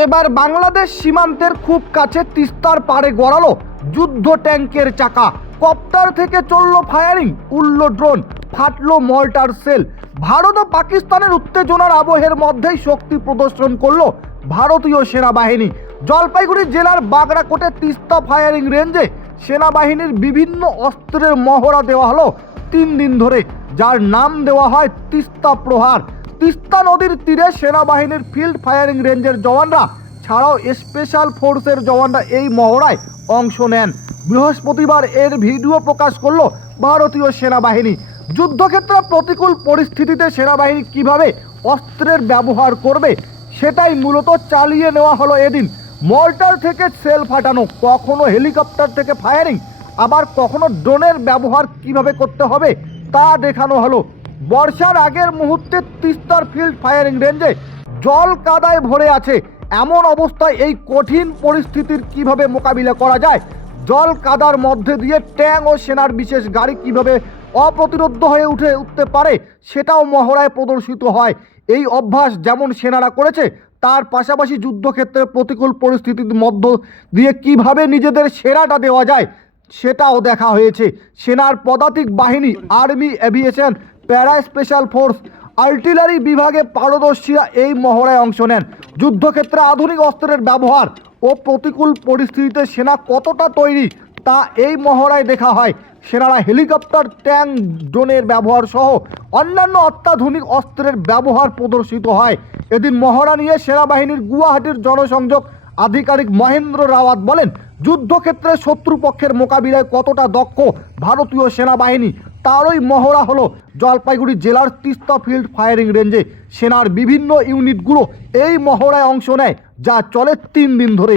এবার বাংলাদেশ সীমান্তের খুব কাছে তিস্তার পাড়ে গড়ালো যুদ্ধ ট্যাঙ্কের চাকা। কপ্টার থেকে চলল ফায়ারিং, উড়ল ড্রোন, ফাটলো মল্টার সেল। ভারত ও পাকিস্তানের উত্তেজনার আবহের মধ্যেই শক্তি প্রদর্শন করল ভারতীয় সেনাবাহিনী। জলপাইগুড়ি জেলার বাগড়াকোটে তিস্তা ফায়ারিং রেঞ্জে সেনাবাহিনীর বিভিন্ন অস্ত্রের মহড়া দেওয়া হলো তিন দিন ধরে, যার নাম দেওয়া হয় তিস্তা প্রহার। তিস্তা নদীর তীরে সেনাবাহিনীর ফিল্ড ফায়ারিং রেঞ্জের জওয়ানরা ছাড়াও স্পেশাল ফোর্সের জওয়ানরা এই মহড়ায় অংশ নেন। বৃহস্পতিবার এর ভিডিও প্রকাশ করল ভারতীয় সেনাবাহিনী। যুদ্ধক্ষেত্রে প্রতিকূল পরিস্থিতিতে সেনাবাহিনী কীভাবে অস্ত্রের ব্যবহার করবে সেটাই মূলত চালিয়ে নেওয়া হলো এদিন। মর্টার থেকে সেল ফাটানো, কখনো হেলিকপ্টার থেকে ফায়ারিং, আবার কখনো ড্রোনের ব্যবহার কীভাবে করতে হবে তা দেখানো হলো। বর্ষার আগের মুহূর্তে তিস্তার ফিল্ড ফায়ারিং রেঞ্জে জল কাদায় ভরে আছে। এমন অবস্থায় এই কঠিন পরিস্থিতির কীভাবে মোকাবিলা করা যায়? জল কাদার মধ্যে দিয়ে ট্যাং ও সেনার বিশেষ গাড়ি কীভাবে অপ্রতিরোধ হয়ে উঠে উঠতে পারে সেটাও মহড়ায় প্রদর্শিত হয়। এই অভ্যাস যেমন সেনারা করেছে, তার পাশাপাশি যুদ্ধক্ষেত্রে প্রতিকূল পরিস্থিতির মধ্য দিয়ে কীভাবে নিজেদের সেরাটা দেওয়া যায়, সেটাও দেখা হয়েছে। সেনার পদাতিক বাহিনী army aviation para special force artillery বিভাগে পারদর্শীরা এই মহড়ায় অংশ নেন। যুদ্ধক্ষেত্রে আধুনিক অস্ত্রের ব্যবহার ও প্রতিকূল পরিস্থিতিতে সেনা কতটা তৈরি তা এই মহড়ায় দেখা হয়। সেনারা হেলিকপ্টার ট্যাঙ্ক ড্রোনের ব্যবহার সহ অন্যান্য অত্যাধুনিক অস্ত্রের ব্যবহার প্রদর্শিত হয়। এদিন মহড়া নিয়ে সেনাবাহিনীর গুয়াহাটির জনসংযোগ আধিকারিক মহেন্দ্র রাওয়াত বলেন, যুদ্ধক্ষেত্রে শত্রুপক্ষের মোকাবিলায় কতটা দক্ষ ভারতীয় সেনাবাহিনী তারই মহড়া হলো জলপাইগুড়ি জেলার তিস্তা ফিল্ড ফায়ারিং রেঞ্জে সেনার বিভিন্ন ইউনিটগুলো এই মহড়ায় অংশ নেয়, যা চলে তিন দিন ধরে